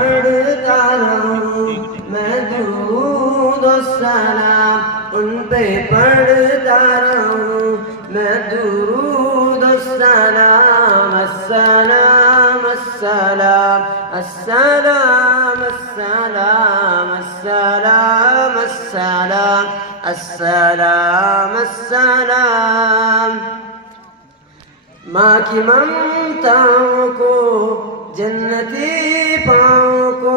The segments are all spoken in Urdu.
پڑھتا رہوں میں درود و سلام ان پہ پڑھتا رہوں میں درود و سلام السلام السلام السلام السلام السلام السلام السلام السلام ماں کی ممتاؤں کو جنتی پاؤں کو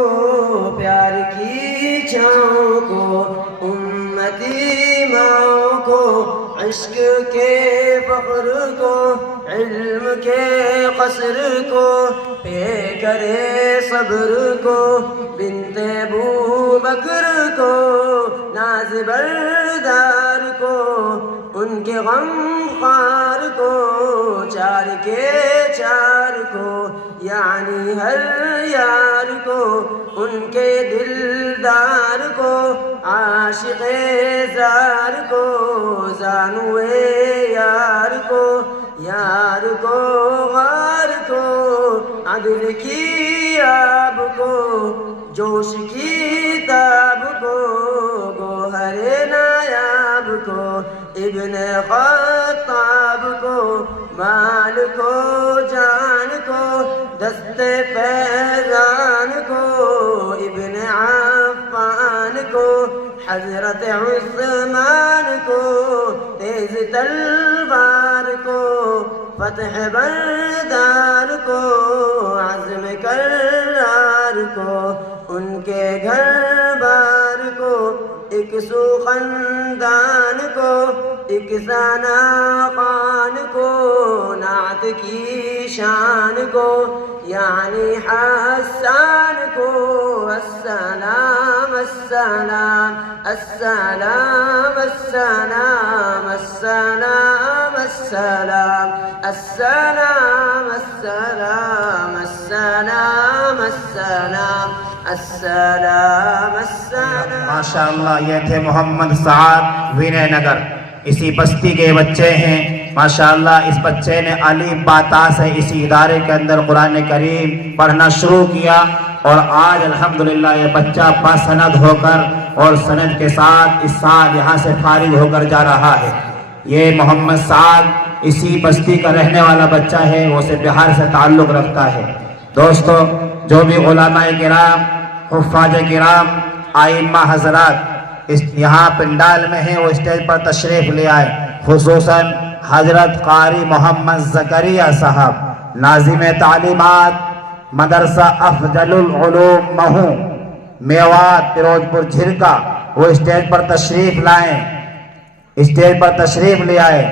پیار کی چھاؤں کو امتی ماؤں کو عشق کے فخر کو علم کے قصر کو پے کرے صبر کو بنت ابو بکر کو ناز بردار کو ان کے غم خوار کو چار کے چار کو یعنی ہر یار کو ان کے دلدار کو عاشق زار کو زانوے یار کو یار کو غار کو عدل کی آب کو جوش کی تاب کو گوہر نایاب کو ابن خطاب کو مال کو جان کو دست پیران کو ابن عفان کو حضرت عثمان کو تیز تلوار کو فتح بردار کو عزم کرار کو ان کے گھر بار کو ایک سو خاندان کو ایک ثنا خان کو نعت کی شان کو یعنی حسان کو السلام السلام السلام السلام السلام السلام السلام السلام السلام السلام السلام السلام ماشاءاللہ یہ تھے محمد سعد وینے نگر، اسی بستی کے بچے ہیں ماشاءاللہ۔ اس بچے نے الف با تا سے اسی ادارے کے اندر قرآن کریم پڑھنا شروع کیا اور آج الحمدللہ یہ بچہ باسند ہو کر اور سند کے ساتھ اس سال یہاں سے فارغ ہو کر جا رہا ہے۔ یہ محمد سعد اسی بستی کا رہنے والا بچہ ہے، وہ سے بہار سے تعلق رکھتا ہے۔ دوستو، جو بھی علماء کرام، حفاظ کرام، ائمہ حضرات اس یہاں پنڈال میں ہیں وہ اسٹیج پر تشریف لے آئے، خصوصاً حضرت قاری محمد زکریا صاحب، ناظم تعلیمات مدرسہ افضل العلوم مہو میوات پیروزپور جھرکا، وہ اسٹیج پر تشریف لائیں، اسٹیج پر تشریف لے آئے۔